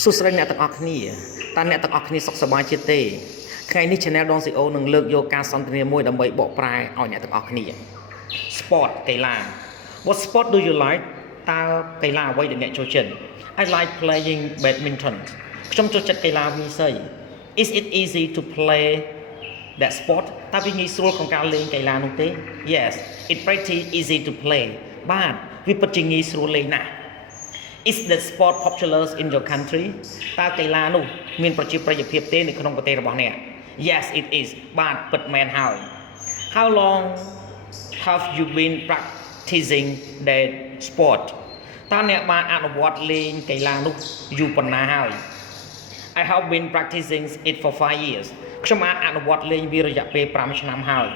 สุดท้ายเนี่ยต้องออกนี่ตอนเนี่ยต้องออกนี่สกสบายเจตใครนี่ชแนลดอนซีโอหนึ่งเลือกโยการสันติเนียมวยดำใบบอกปลายเอาเนี่ยต้องออกนี่สปอร์ตกีฬา What sport do you like ตากีฬาไว้เดี๋ยวเนี่ยโจเชน I like playing badminton ชมโจเชนกีฬามีใส่ Is it easy to play that sport ตาเป็นงี้ส่วนของการเล่นกีฬานุ่งเต้ Yes it's pretty easy to play บ้านวิปัจจิงี้ส่วนเลยนะ Is the sport popular in your country ตากีฬานุ่งมีประจุประโยชน์เพียบเต้ในขนมประเทศរបស់เนี่ย Yes it is บ้านเปิดแมนเฮา How long have you been practicing that sport ตาเนี่ยมาอนุวัตเล่นกีฬานุ่งอยู่ปนนาเฮา I have been practicing it for 5 years ខ្ញុំបានអនុវត្តលេងវារយៈពេល5ឆ្នាំហើយ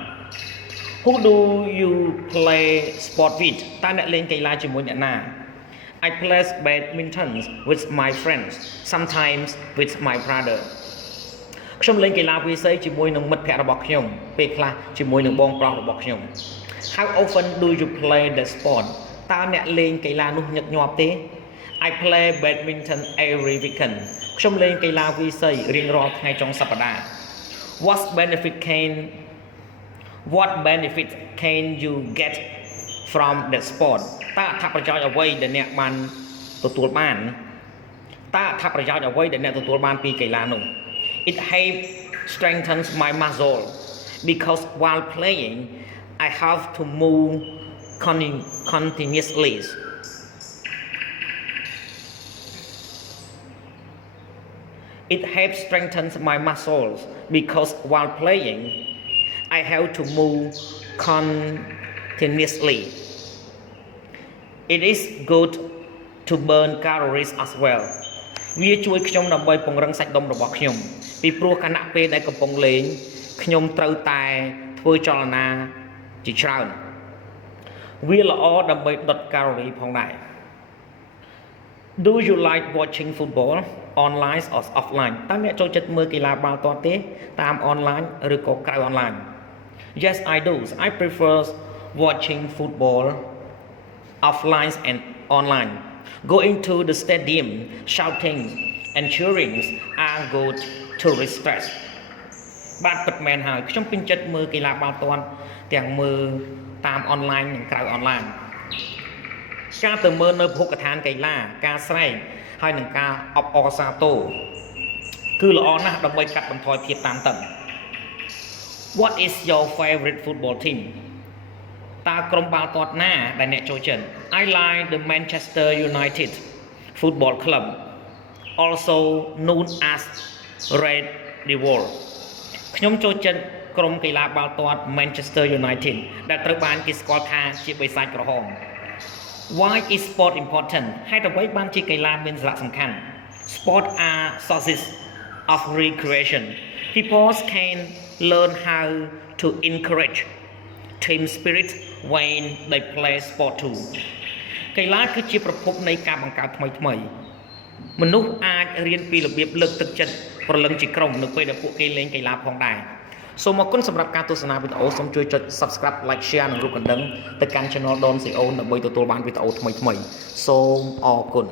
Who do you play sport with តើអ្នកលេងកីឡាជាមួយអ្នកណា I play badminton with my friends sometimes with my brother ខ្ញុំលេងកីឡាវាយសីជាមួយនឹងមិត្តភ័ក្តិរបស់ខ្ញុំពេលខ្លះជាមួយនឹងបងប្រុសរបស់ខ្ញុំ How often do you play the sport តើអ្នកលេងកីឡានោះញឹកញាប់ទេ I play badminton every weekend ខ្ញុំលេងកីឡាវាយសីរៀងរាល់ថ្ងៃចុងសប្តាហ៍ What benefit can you get from the sport តើអត្ថប្រយោជន៍អ្វីដែលអ្នកបានទទួលបានតើអត្ថប្រយោជន៍អ្វីដែលអ្នកទទួលបានពីកីឡានោះ It helps strengthens my muscle because while playing I have to move continuously It helps strengthen my muscles because while playing, I have to move continuously. It is good to burn calories as well. វាជួយខ្ញុំដើម្បីពង្រឹងសាច់ដុំរបស់ខ្ញុំពីព្រោះខណៈពេលដែលកំពុងលេងខ្ញុំត្រូវតែធ្វើចលនាជាច្រើនវាល្អដើម្បីដុតកាឡូរីផងដែរ Do you like watching football online or offline តើអ្នកចូលចិត្តមើលកីឡាបាល់ទាត់ទេតាម online ឬក៏ក្រៅ online Yes I do I prefer watching football offline and online Going to the stadium shouting and cheering are good to stress បាទពិតមែនហើយខ្ញុំពេញចិត្តមើលកីឡាបាល់ទាត់ទាំងមើលតាម online និងក្រៅ online ការទៅមើលនៅភោគឋានកីឡាការស្រែកហើយនឹងការអបអរសាទរគឺល្អណាស់ដើម្បីកាត់បន្ថយភាពតានតឹង What is your favorite football team តើក្រុមបាល់ទាត់ណាដែលអ្នកចូលចិត្ត I like the Manchester United Football Club also known as Red Devil ខ្ញុំចូលចិត្តក្រុមកីឡាបាល់ទាត់ Manchester United ដែលត្រូវបានគេស្គាល់ថាជាបិសាចក្រហមWhy is sport important ហេតុអ្វីបានជាកីឡាមានសារៈសំខាន់ Sport are sources of recreation People can learn how to encourage team spirit when they play sport too កីឡាគឺជាប្រភពនៃការបង្កើតថ្មីៗមនុស្សអាចរៀនពីរបៀបលើកទឹកចិត្តប្រលឹងជាក្រុមនៅពេលដែលពួកគេលេងកីឡាផងដែរសូមអរគុណសម្រាប់ការទស្សនាវីដេអូសូមជួយចុច Subscribe Like Share និងរូបកណ្ដឹងទៅកាន់ Channel Don CO ដើម្បីទទួលបានវីដេអូថ្មីៗសូមអរគុណ